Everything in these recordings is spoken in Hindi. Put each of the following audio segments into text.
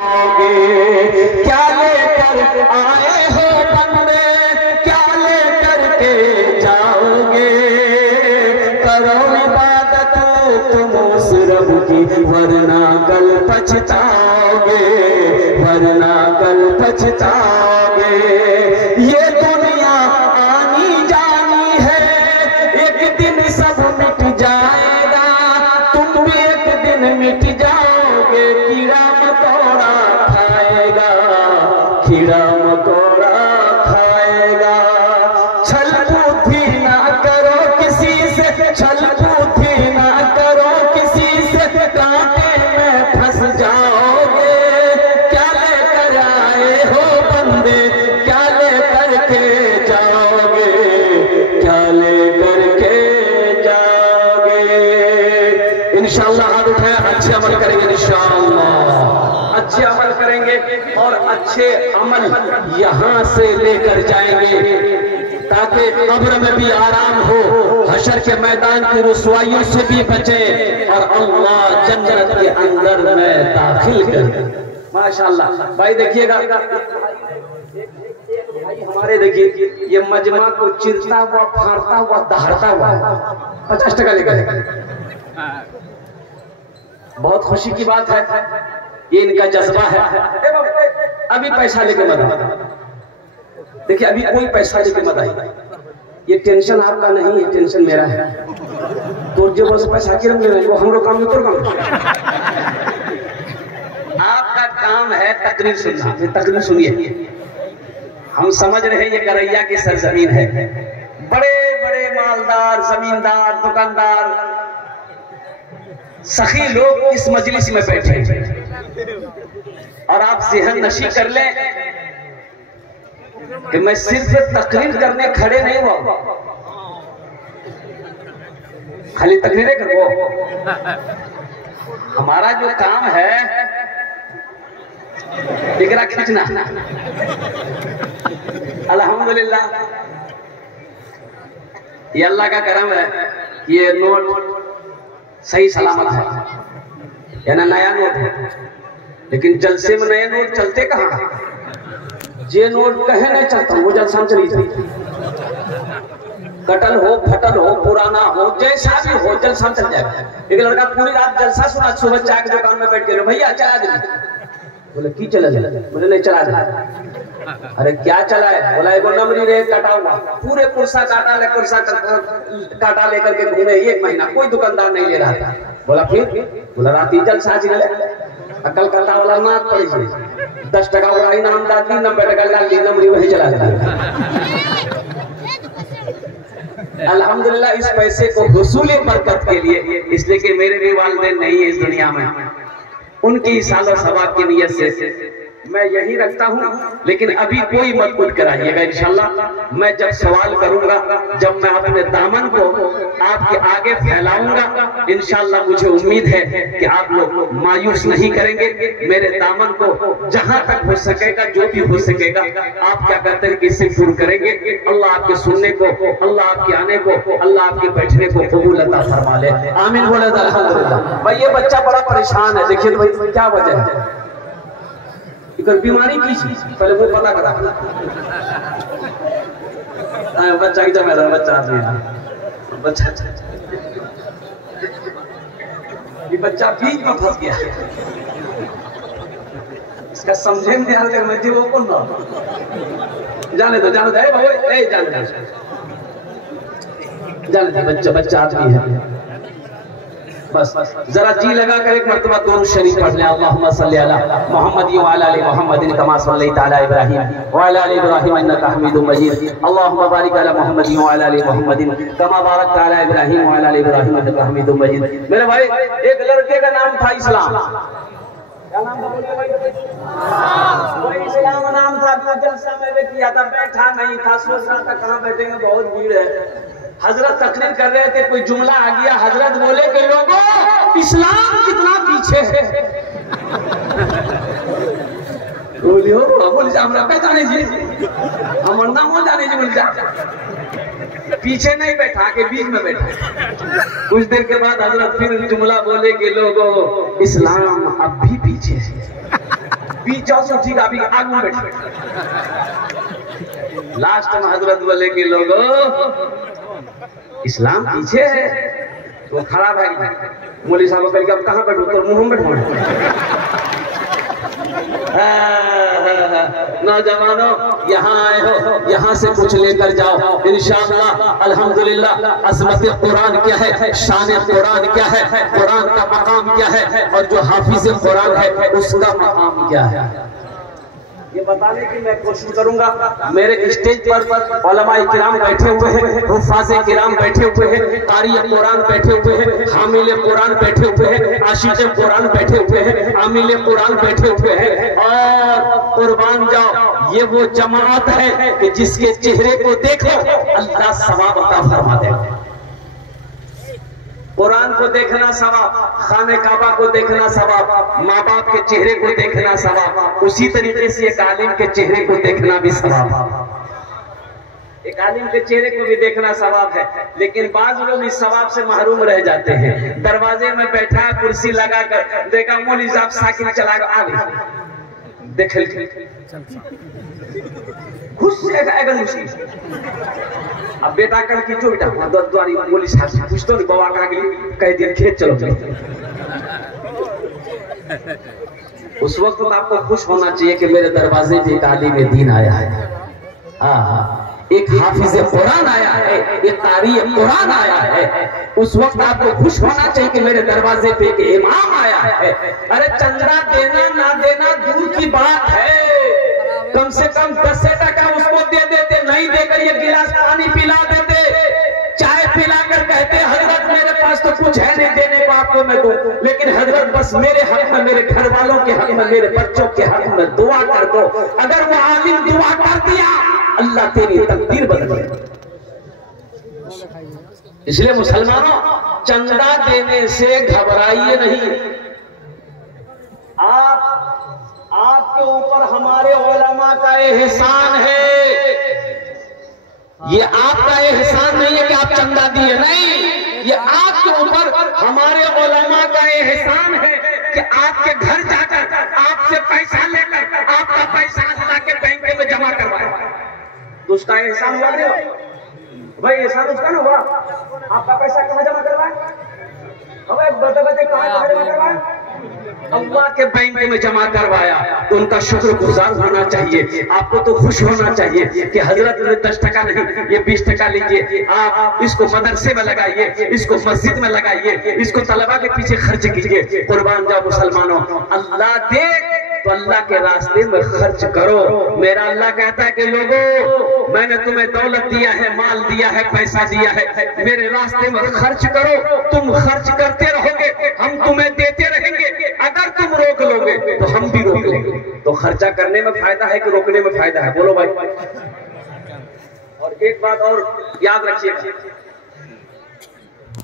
क्या लेकर आए हो बंदे, क्या लेकर के जाओगे। करो इबादत तुम उस रब की, वरना कल पछताओगे, वरना कल पछताओगे। ये दुनिया आनी जानी है, एक दिन सब मिट जाएगा, तुम भी एक दिन मिट जाओगे। कीड़ा मकोड़ा खाएगा, कीड़ा मकोड़ा खाएगा। छल बुद्धि ना करो किसी से, छल बुद्धि ना करो किसी से, कांटे में फंस जाओगे। क्या लेकर आए हो बंदे, क्या लेकर के जाओगे, क्या लेकर के जाओगे। इंशाअल्लाह हाथ उठाए, अच्छे अमल करेंगे इंशाअल्लाह, अच्छे अमल करेंगे और अच्छे अमल यहां से लेकर जाएंगे ताकि कब्र में भी आराम हो, हशर के मैदान की रुसवाइयों से भी बचे और अल्लाह जन्नत के अंदर में दाखिल करे। माशाअल्लाह भाई देखिएगा, भाई हमारे देखिए ये मजमा को चिरता हुआ, फाड़ता हुआ, दहाड़ता हुआ 50 टका लेकर। बहुत खुशी की बात है, ये इनका जज्बा है। अभी पैसा लेके मत आइए, देखिए अभी कोई पैसा लेके मत आइए, ये टेंशन आपका नहीं है, टेंशन मेरा है। तो जो बस पैसा के रंग ले वो हम लोग काम नहीं, तो काम आपका काम है तकरीर सुनना। तकरीर सुनिए, हम समझ रहे हैं ये गरैया की सरजमीन है, बड़े बड़े मालदार, जमींदार, दुकानदार, सखी लोग इस मजलिस में बैठे और आप सेहन नशी कर लें कि मैं सिर्फ तकरीर करने खड़े नहीं हुआ, खाली तकरीरें करो। हमारा जो काम है इकरा खींचना। अल्हम्दुलिल्लाह ये अल्लाह का करम है, ये नोट सही सलामत है, या ना नया नोट है, लेकिन जलसे में नए नोट चलते कहाँ। जे नोट कहे नहीं चलता वो जलसा चली जाती, कटल हो, फटल हो, पुराना हो, जैसा भी हो जलसा चल जाएगा। एक लड़का पूरी रात जलसा सुना, सुबह चाय की दुकान में बैठ के भैया चला दे, बोले की चला जाए, बोले नहीं चला जाए। अरे क्या चला है, बोला एगो नमरी रे काटा हुआ, पूरे कुर्सा काटा ले, कुर्सा काटा लेकर के घूमे 1 महीना, कोई दुकानदार नहीं ले रहा था। बोला फिर, बोला रात जलसा चले, अकल काटा वाला मात पड़ी थी, 10 टका वाला इनाम डाली, 90 टका डाली, नमरी वही चला जाता। अल्हम्दुलिल्लाह इस पैसे को हुसूल बरकत के लिए, इसलिए कि मेरे भी वालिदैन नहीं है इस दुनिया में, उनकी सालो सवाब की नियत से मैं यही रखता हूँ। लेकिन अभी कोई मत कुछ कराइएगा, इंशाल्लाह मैं जब सवाल करूंगा, जब मैं अपने दामन को आपके आगे फैलाऊंगा, इंशाल्लाह मुझे उम्मीद है कि आप लोग मायूस नहीं करेंगे। मेरे दामन को जहां तक हो सकेगा, जो भी हो सकेगा, आप क्या करते हैं कि इससे दूर करेंगे। अल्लाह आपके सुनने को, अल्लाह आपके आने को, अल्लाह आपके बैठने को कबूल अता फरमा ले, आमीन बोले अल्हम्दुलिल्लाह। भाई ये बच्चा बड़ा परेशान है, देखिए तो भाई क्या वजह है, बीमारी की चीज पहले वो पता करा। बच्चा की जगह बच्चा बच्चा ये बच्चा बीच में फंस गया, इसका समझे में वो कौन ना जाने दो, जाने दो बाबू, जाने दो, बच्चा बच्चा आदमी है। बस जरा जी लगा कर एक मर्तबा दुरूद शरीफ पढ़ लें। अल्लाहुम्मा सल्ली अला मुहम्मद व अला आलि मुहम्मद कमा सल्लैता अला इब्राहीम व अला आलि इब्राहीम इन्नका हमीदुम मजीद। अल्लाहुम्मा बारिक अला मुहम्मद व अला आलि मुहम्मद कमा बारकता अला इब्राहीम व अला आलि इब्राहीम इन्नका हमीदुम मजीद। मेरे भाई एक लड़के का नाम था इस्लाम, क्या नाम था बोलिए भाई? वही इस्लाम नाम था। जलसा में किया था, बैठा नहीं था, सोच रहा था कहाँ बैठेंगे, बहुत भीड़ है। हजरत तकरीर कर रहे थे, कोई जुमला आ गया, हजरत बोले कि लोगों इस्लाम कितना पीछे है। बोलियो बोली हमरा पहचाने जी, हमर नाम हो जाने जी, बोल जा पीछे नहीं बैठा के बीच में बैठा। कुछ देर के बाद हजरत फिर जुमला बोले कि लोगों इस्लाम अब भी पीछे है। बीच जाओ से ठीक अभी आग में बैठे। लास्ट में हजरत बोले कि लोगों इस्लाम पीछे है। वो खड़ा भाई मौलवी साहब को कह कहाँ बैठू तो मुंह में बैठो। नौजवानों यहाँ आए हो, यहाँ से कुछ लेकर जाओ इंशाअल्लाह। अल्हम्दुलिल्लाह अज़मत कुरान क्या है, शान कुरान क्या है, कुरान का मकाम क्या है और जो हाफिज कुरान है उसका मकाम क्या है, ये बताने की मैं कोशिश करूंगा। मेरे स्टेज पर उलमाए किराम बैठे हुए हैं, हुफ़ाज़े किराम बैठे हुए हैं, कारी कुरान बैठे हुए हैं, हामिले कुरान बैठे हुए हैं, आशिक़े कुरान बैठे हुए हैं, आमिले कुरान बैठे हुए हैं। और कुर्बान जाओ ये वो जमात है कि जिसके चेहरे को देखो अल्लाह सवाब अता फरमा देगा। कुरान को देखना सवाब, खाने काबा को देखना सवाब, माँ बाप के चेहरे को देखना सवाब, उसी तरीके से एक आलिम के चेहरे को देखना भी सवाब। एक आलिम के चेहरे को भी देखना सवाब है, लेकिन बाज लोग इस सवाब से महरूम रह जाते हैं। दरवाजे में बैठा है कुर्सी लगाकर, देखा मौलवी साहब साइकिल चला कर आ गए, देख खुश अब बेटा कल की जो बेटा द्वारी बोली साहब पूछ तो बाबा कहा कह दिया खेत चलो। उस वक्त तो आपको खुश होना चाहिए कि मेरे दरवाजे पे एक आलिम दीन आया है, एक हाफिज कुरान आया है, एक कारी कुरान आया है। उस वक्त आपको खुश होना चाहिए कि मेरे दरवाजे पे एक इमाम आया है। अरे चंद्रा देना ना देना दूर की बात है, कम से कम 10 टका उसको दे देते, नहीं देकर ये गिलास पानी पिला देते, चाय पिलाकर कहते हजरत मेरे पास तो कुछ है नहीं देने को आपको मैं दूं, लेकिन हजरत बस मेरे हक में, मेरे घर वालों के हक में, मेरे बच्चों के हक में दुआ कर दो। अगर वो आलिम दुआ कर दिया अल्लाह तेरी तकदीर बदल देगा। इसलिए मुसलमानों चंदा देने से घबराइए नहीं। आपके ऊपर हमारे उलमा का एहसान है, ये आपका एहसान नहीं है कि आप चंदा दिए, नहीं, ये आपके ऊपर हमारे उलमा का एहसान है कि आपके घर जाकर आपसे पैसा लेकर आपका पैसा ला के बैंक में जमा करवाया। तो उसका एहसान हुआ नहीं भाई, एहसान उसका ना हुआ। आपका पैसा कहाँ जमा करवाए, कहाँ जमा करवाए, अल्लाह के बैंक में जमा करवाया। तो उनका शुक्रगुजार होना चाहिए। आपको तो खुश होना चाहिए कि हजरत ने 10 टका नहीं ये 20 टका लीजिए, आप इसको मदरसे में लगाइए, इसको मस्जिद में लगाइए, इसको तलबा के पीछे खर्च कीजिए। कुर्बान जाओ मुसलमानों, अल्लाह दे तो अल्लाह के रास्ते में खर्च करो। मेरा अल्लाह कहता है कि लोगों मैंने तुम्हें दौलत दिया है, माल दिया है, पैसा दिया है, मेरे रास्ते में खर्च करो। तुम खर्च करते रहोगे, हम तुम्हें देते रहेंगे। अगर तुम रोक लोगे तो हम भी रोक लेंगे। तो खर्चा करने में फायदा है कि रोकने में फायदा है, बोलो भाई। और एक बात और याद रखिएगा,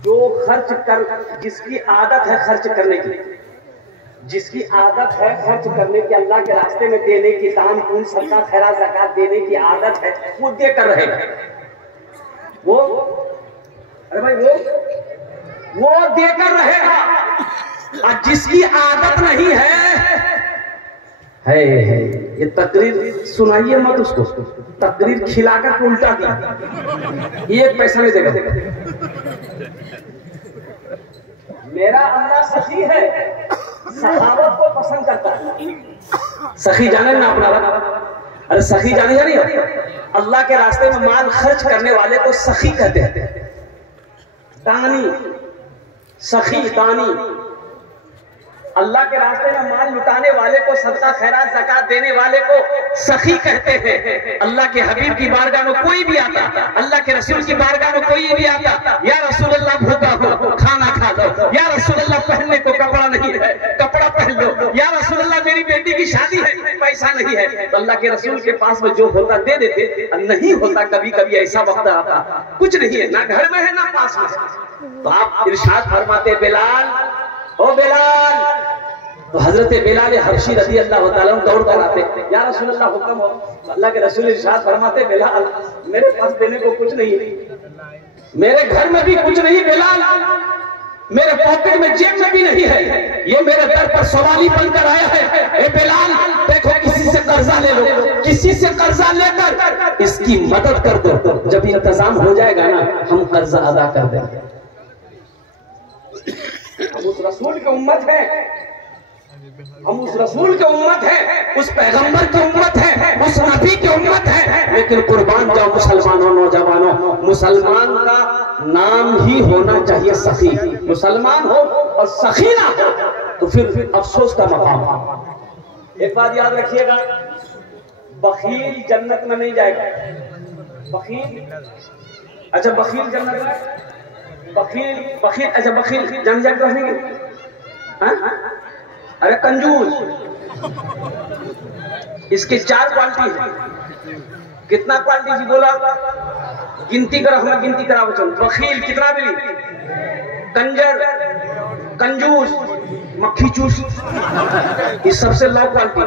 जो खर्च कर, जिसकी आदत है खर्च करने की, जिसकी आदत है खर्च करने की, अल्लाह के रास्ते में देने की, दान पुण्य सदका खैरात ज़कात देने की आदत है, वो देकर रहेगा। वो अरे भाई वो देकर रहेगा। और जिसकी आदत नहीं है ये तकरीर सुनाइए मत उसको, तकरीर खिलाकर उल्टा दिया, एक पैसा नहीं देगा। मेरा अल्लाह सखी है, सखावत को पसंद करता है। सखी जाने ना अपना, अरे सखी जाने अल्लाह के रास्ते में माल खर्च करने वाले को सखी कहते हैं। दानी, सखी दानी, अल्लाह के रास्ते में माल लुटाने वाले को, सदका खैरात ज़कात देने वाले को सखी कहते हैं। अल्लाह के हबीब की बारगाह में कोई भी आता, अल्लाह के रसूल की बारगाह में कोई भी आता, या रसूल अल्लाह भूखा हो खाना खा लो, या रसूल अल्लाह पहनने को कपड़ा नहीं है कपड़ा पहन लो, या रसूल अल्लाह मेरी बेटी की शादी है पैसा नहीं है। तो अल्लाह के रसूल के पास में जो होता दे देते, नहीं होता कभी कभी ऐसा वक्त आता कुछ नहीं है, ना घर में है ना पास में। तो आप इरशाद फरमाते बिलाल, ओ बिलाल, तो हजरत बिलाल हबशी रज़ी अल्लाह तआला दौड़ कर आते, या रसूल अल्लाह हुक्म हो। अल्लाह के रसूल इरशाद फरमाते बिलाल मेरे पास देने को कुछ नहीं है, मेरे घर में भी कुछ नहीं बिलाल, मेरे पॉकेट में जेब में भी नहीं है, ये मेरे दर पर सवाली बनकर आया है। ए बिलाल कर्जा ले लो, किसी से कर्जा लेकर इसकी मदद कर दो। जब इंतजाम हो जाएगा ना, हम कर्जा अदा कर देंगे। हम उस रसूल की उम्मत है, हम उस रसूल की उम्मत है, उस पैगंबर की उम्मत है, उस नबी की उम्मत है। लेकिन कुर्बान जाओ मुसलमानों, नौजवानों, मुसलमान का नाम ही होना चाहिए सखी। मुसलमान हो और सखी ना हो तो फिर अफसोस का मकाम। एक बात याद रखिएगा, बखील जन्नत में नहीं जाएगा। बखील, अच्छा बखील जन्नत में, बखील बखील, अच्छा बखील जन्नत जाएगा नहीं। अरे कंजूस, इसकी 4 क्वालिटी है। कितना क्वालिटी जी बोला? गिनती करो, हमें गिनती कराओ। चलो, बखील कितना भी, कंजर, कंजूस, मक्खी चूस, ये सबसे लो क्वालिटी।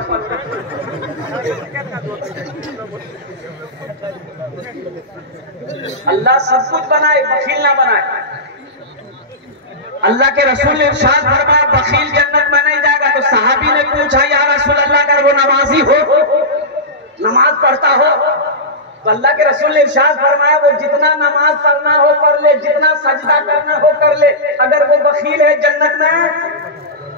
अल्लाह सब कुछ बनाए, बखील ना बनाए। अल्लाह के रसूल ने इरशाद फरमाया बखील जन्नत में नहीं जाएगा। तो सहाबी ने पूछा या रसूल अल्लाह, अगर वो नमाजी हो, नमाज पढ़ता हो, तो अल्लाह के रसूल ने इरशाद फरमाया वो जितना नमाज पढ़ना हो पढ़ ले, जितना सजदा करना हो कर ले, अगर वो बखील है जन्नत में।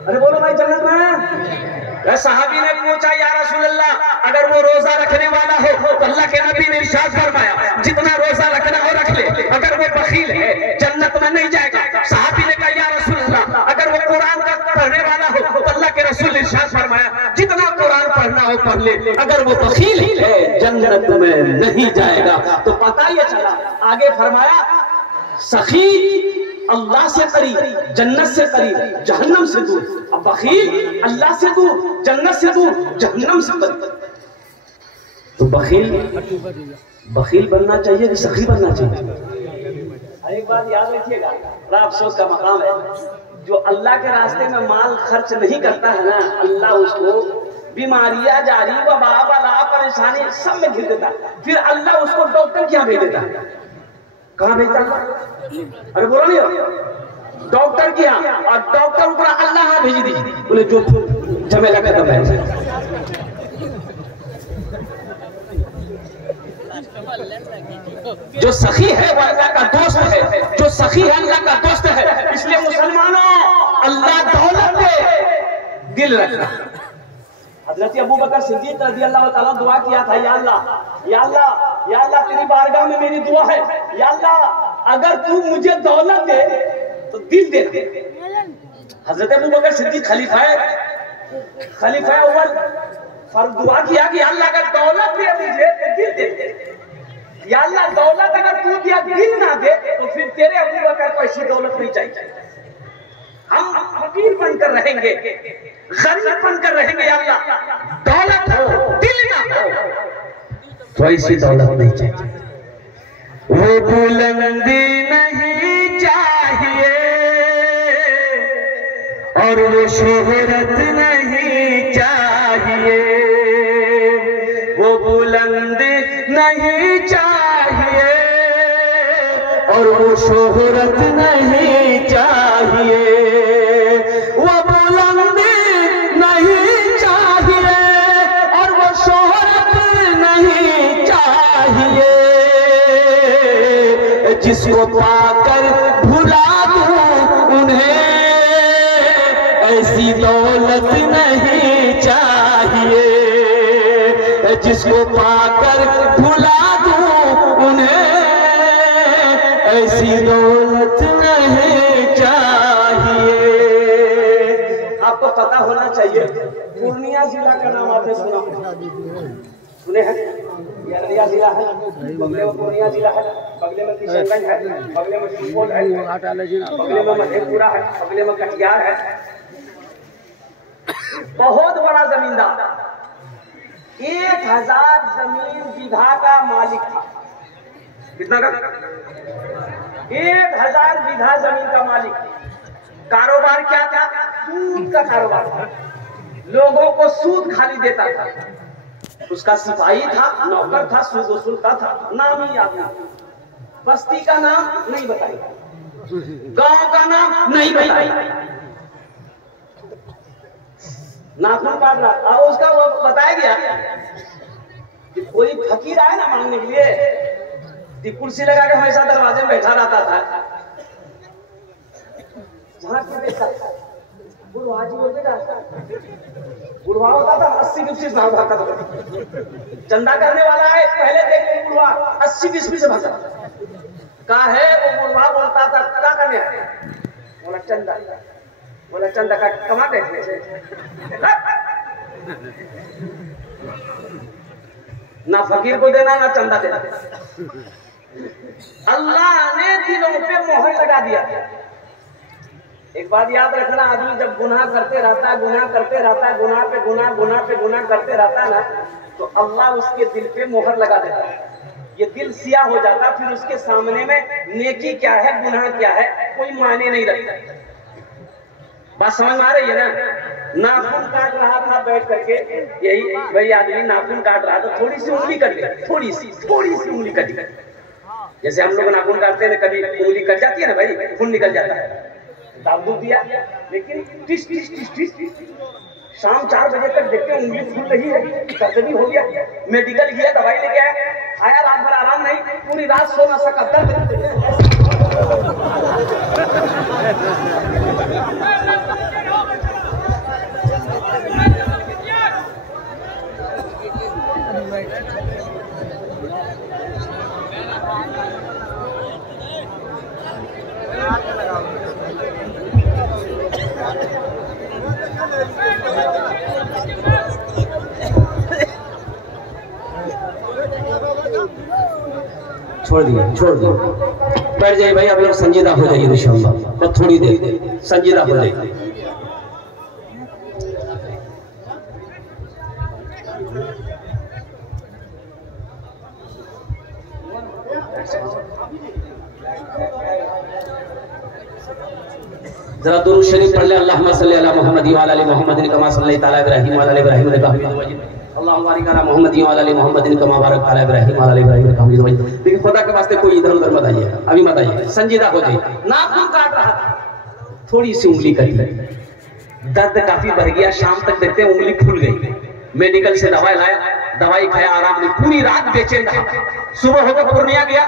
अरे बोलो भाई, जन्नत में। सहाबी ने पूछा या रसूल अल्लाह, अगर वो रोजा रखने वाला हो, तो अल्लाह के नबी ने इरशाद फरमाया जितना रोजा रखना हो रख ले, अगर वो बखील है जन्नत में नहीं जाएगा। सहाबी ने कहा या रसूल अल्लाह, अगर वो कुरान का पढ़ने वाला हो, तो अल्लाह के रसूल ने इरशाद फरमाया जितना कुरान पढ़ना हो पढ़ ले, अगर वो बखील है जन्नत में नहीं जाएगा। तो पता ये चला, आगे फरमाया सखी अल्लाह से करीब, जन्नत से करीब, जहन्नम से दूर। अब बखील अल्लाह से दूर, जन्नत से दूर, जहन्नम से करीब। तो बखील बनना चाहिए कि सखी बनना चाहिए? एक बात याद रखिएगा, बड़ा अफसोस का मकाम है, जो अल्लाह के रास्ते में माल खर्च नहीं करता है ना, अल्लाह उसको बीमारियां जारी, वबा, बला, परेशानी सब में घिर देता। फिर अल्लाह उसको डॉक्टर के यहाँ भेज देता। कहाँ भेजता? अरे बोलो नहीं, डॉक्टर के यहाँ। और डॉक्टर ऊपर अल्लाह यहाँ भेज दी, बोले जो झमेला खत्म है। जो सखी है वो अल्लाह का दोस्त है, जो सखी है अल्लाह का दोस्त है। इसलिए मुसलमानों, अल्लाह दौलत दे, दिल रखना। हजरत अबू बकर सिद्दीक रज़ी अल्लाह ताला दुआ किया था, या अल्लाह, या अल्लाह, या अल्लाह, तेरी बारगाह में मेरी दुआ है, या अल्लाह अगर तू मुझे दौलत दे तो दिल दे दे। हजरत अबू बकर सिद्दीक खलीफा अव्वल फर्ज दुआ किया कि अल्लाह अगर दौलत दे मुझे तो दिल दे दे। या अल्लाह दौलत अगर तू दिया दिल ना दे तो फिर तेरे अबू बकर को ऐसी दौलत नहीं चाहिए। हम फकीर बनकर रहेंगे, गरीब बनकर रहेंगे। या अल्लाह दौलत हो, दिल ना हो, तो ऐसी दौलत नहीं चाहिए। वो बुलंदी नहीं चाहिए और वो शोहरत नहीं चाहिए, वो बुलंदी नहीं चाहिए और वो शोहरत नहीं चाहिए, वो बुलंदी नहीं चाहिए और वो शोहरत नहीं चाहिए। जिसको पाकर भुला दूं उन्हें, ऐसी दौलत नहीं चाहिए। जिसको पाकर भुला दूं उन्हें, ऐसी दौलत नहीं चाहिए। आपको पता होना चाहिए, पूर्णिया जिला का नाम आपने सुने हैं? ये अररिया जिला है, बगले में पूर्णिया जिला है, बगले में किशनगंज है, बगले में सुपौल है, बगले में मधेपुरा है, बगले में कटिहार है। बहुत बड़ा जमींदार, 1000 जमीन बीघा का मालिक था। कितना का? 1000 बीघा जमीन का मालिक। कारोबार क्या था? सूद का कारोबार था, लोगों को सूद खाली देता था। उसका सिपाही था, नौकर था, सूद वसूलता था, नाम ही याद नहीं। बस्ती का नाम नहीं बताई, गांव का नाम नहीं बताई, नाखून काटना और उसका वो बताया बताया गया कि कोई फकीर आए ना मांगने के लिए, कुर्सी लगा के हमेशा दरवाजे में बैठा रहता था। बुढ़वा जी बोलते था, बुढ़वा होता था 80 की नाम भागता था। चंदा करने वाला है, पहले देख बुढ़वा 80 की से भागा कहा है। वो बुढ़वा बोलता था क्या करने आए? बोला चंदा। बोला चंदा का कमा बैठने ना फकीर को देना ना चंदा देना। अल्लाह ने दिलों पे मोहर लगा दिया। एक बात याद रखना, आदमी जब गुनाह करते रहता है, गुनाह करते रहता है, गुनाह पे गुनाह, गुनाह पे गुनाह करते रहता है ना, तो अल्लाह उसके दिल पे मोहर लगा देता है। ये दिल सिया हो जाता है, फिर उसके सामने में नेकी क्या है गुनाह क्या है कोई मायने नहीं रखता। बात समझ में आ रही है ना? नाखून काट रहा था बैठ करके, यही वही आदमी नाखून काट रहा था, थोड़ी सी उंगली कट गई, थोड़ी सी उंगली कट गई। जैसे हम लोग नाखून काटते हैं कभी उंगली कट जाती है ना भाई, खून निकल जाता है, दाब दिया, लेकिन टिस टिस टिस टिस शाम 4 बजे तक देखते उंगली फूल रही है, सर्जरी हो गया, मेडिकल गया, दवाई लेके आया, खाया, रात भर आराम नहीं, पूरी रात सो ना सका, दर्द। छोड़ दिए बैठ जाइए भाई, आप लोग संजीदा हो जाइए इंशाअल्लाह, और थोड़ी देर संजीदा हो जाइए। जरा दुरूद शरीफ पढ़ ले, अल्लाहुम्मा सल्ली अला मुहम्मद व अला आलि मुहम्मद कमा सल्लैता अला इब्राहीम व अला आलि इब्राहीम इन्नका हमीदुम मजीद। अल्लाहुम्मा बारिक अला मुहम्मद व अला आलि मुहम्मद कमा बारकता अला इब्राहीम व अला आलि इब्राहीम इन्नका हमीदुम मजीद। लेकिन खुदा के वास्ते कोई इधर उधर मत आइए, अभी मत आइए, संजीदा हो जाइए। नाखून काट रहा था, थोड़ी सी उंगली कटी, दर्द काफी बढ़ गया, शाम तक देखते उंगली फूल गई, मेडिकल से दवाई लाया, दवाई खाया, आराम नहीं, पूरी रात बेचैन रहा। सुबह होकर पूर्णिया गया,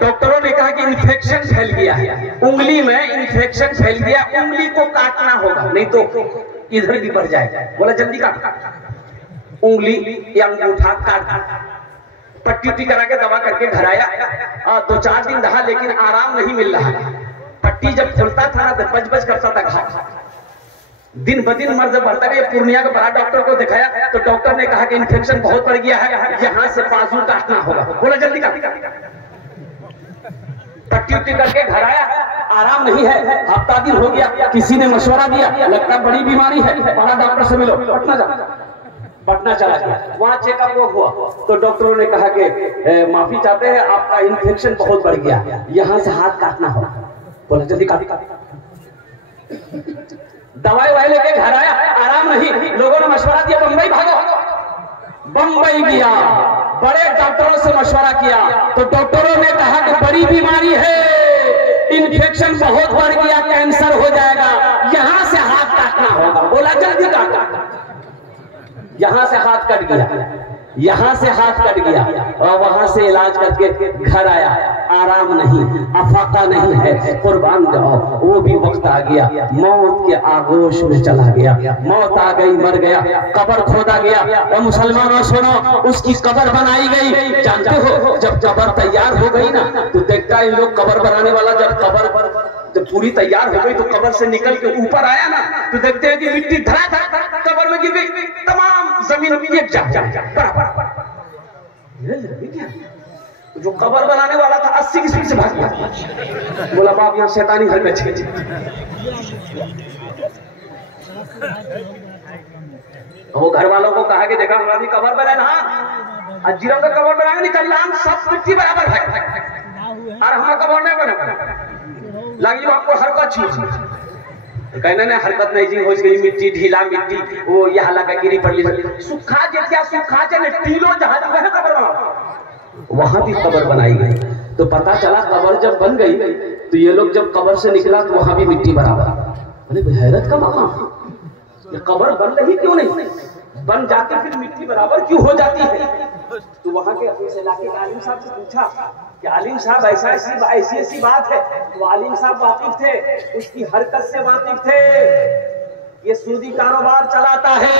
डॉक्टरों ने कहा कि इन्फेक्शन फैल गया है, उंगली में इन्फेक्शन फैल गया, उंगली को काटना होगा नहीं तो इधर भी बढ़ जाएगा। बोला जल्दी काट, उंगली या अंगूठा काट, पट्टी उट्टी करा के दवा करके घर आया। 2-4 दिन रहा लेकिन आराम नहीं मिल रहा। पट्टी जब खुलता था ना तो बज करता था घाव, दिन ब दिन मर्ज बढ़ता गया। पूर्णिया के बड़ा डॉक्टर को दिखाया तो डॉक्टर ने कहा कि इन्फेक्शन बहुत बढ़ गया है, यहाँ से बाजू काटना होगा। बोला जल्दी काट, पट्टी उट्टी करके घर आया, आराम नहीं है, हफ्ता दिन हो गया, किसी ने मशवरा दिया, लगता बड़ी बीमारी है, बड़ा डॉक्टर से मिलो, पटना चला गया, वहां चेकअप हुआ तो डॉक्टरों ने कहा कि माफी चाहते हैं आपका इन्फेक्शन बहुत बढ़ गया, यहाँ से हाथ काटना होगा। बोला जल्दी काट, दवाई वाई लेके घर आया, आराम नहीं, लोगों ने मशवरा दिया बम्बई भागो, बम्बई गया, बड़े डॉक्टरों से मशवरा किया तो डॉक्टरों ने कहा कि बड़ी बीमारी है, इन्फेक्शन बहुत बढ़ गया, कैंसर हो जाएगा, यहां से हाथ काटना होगा। बोला जल्दी काटा, यहां से हाथ कट गया, यहां से हाथ कट गया और वहां से इलाज करके घर आया, आराम नहीं, अफाका नहीं है, कुर्बान जाओ। वो भी वक्त आ गया, मौत के आगोश में चला गया, मौत आ गई, मर गया, कब्र खोदा गया। और मुसलमानों सुनो, उसकी कब्र बनाई गई, जानते हो जब कब्र तैयार हो गई ना तो देखता है लोग कब्र बनाने वाला जब कब्र जब पूरी तैयार हो गई तो कब्र से निकल के ऊपर आया ना तो देखते हैं कि मिट्टी धरा कब्र में गिर गई, तमाम जमीन एक जा जो कब्र बनाने वाला था 80 की स्पीड से भाग गया। बोला बाप यहाँ शैतानी हरकत है। वो घर वालों को कहा कि देखा हमारा भी कब्र बनाए ना, अजीरों का कब्र बनाएंगे निकल हम सब मिट्टी बराबर है और हमारा कब्र नहीं बना लगी आपको हरकत छीन कहना ना हरकत नहीं जी हो गई, मिट्टी ढीला मिट्टी वो यहाँ लगा गिरी पड़ ली सुखा जैसा सुखा चले टीलो जहाज में कब्र बना, वहां भी कब्र बनाई गई। तो पता चला कब्र जब बन गई तो ये लोग जब कब्र से निकला तो वहां भी मिट्टी बराबर। अरे हैरत का मकाम, ये कब्र बन रही क्यों नहीं? बन जाती फिर मिट्टी बराबर क्यों हो जाती है? तो वहां के उस इलाके के आलिम साहब से पूछा कि आलिम साहब ऐसी ऐसी बात है। तो आलिम साहब वाकिफ थे, उसकी हरकत से वाकिफ थे। ये सूदी कारोबार चलाता है,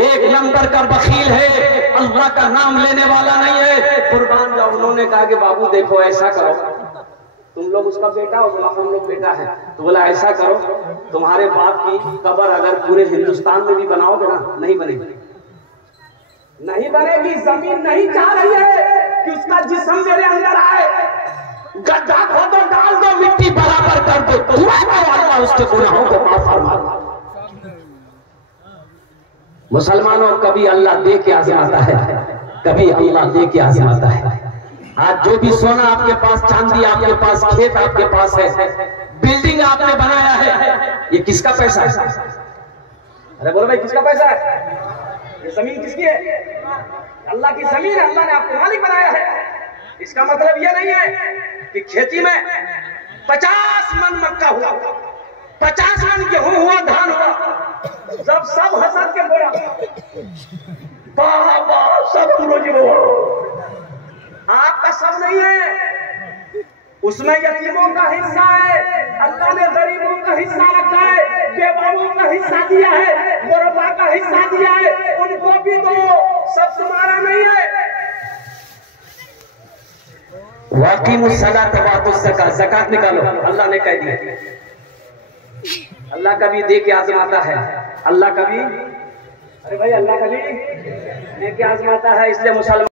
एक नंबर का बखील है, अल्लाह का नाम लेने वाला नहीं है। कुर्बान जाओ। उन्होंने कहा कि बाबू देखो ऐसा करो, तुम लोग उसका बेटा हो। बोला हम लोग बेटा है। तो बोला ऐसा करो, तुम्हारे बाप की कब्र अगर पूरे हिंदुस्तान में भी बनाओगे ना, नहीं बनेगी, नहीं बनेगी। जमीन नहीं चाह रही है कि उसका जिस्म मेरे अंदर आए। गड्ढा खोदो, डाल दो, मिट्टी बराबर कर दो, तो अल्लाह उसके गुनाहों को माफ फरमा दे। मुसलमानों, कभी अल्लाह दे के आजमाता है, कभी अल्लाह दे के आजमाता है। आज जो भी सोना आपके पास, चांदी आपके पास, खेत आपके पास है, बिल्डिंग आपने बनाया है, ये किसका पैसा है? अरे बोलो भाई, किसका पैसा है? ये जमीन किसकी है? अल्लाह की जमीन है, अल्लाह ने आपको मालिक बनाया है। इसका मतलब ये नहीं है कि खेती में 50 मन मक्का हुआ, 50 मन गेहूं हुआ, धान हुआ, जब सब हसद के बोला वाह वाह सब हम लोग हुआ। आपका सब नहीं है, उसमें यतीमों का हिस्सा है, अल्लाह ने गरीबों का हिस्सा रखा है, बेवाओं का हिस्सा दिया है, गुरबा का हिस्सा दिया है, उनको भी दो, सब तुम्हारा नहीं है। वाक़िमुस्सलात वातुज़्ज़कात, ज़कात निकालो, अल्लाह ने कह दिया। अल्लाह कभी दे के आजमाता है, अल्लाह कभी, अरे भाई अल्लाह कभी दे के आजमाता है। इसलिए मुसलमान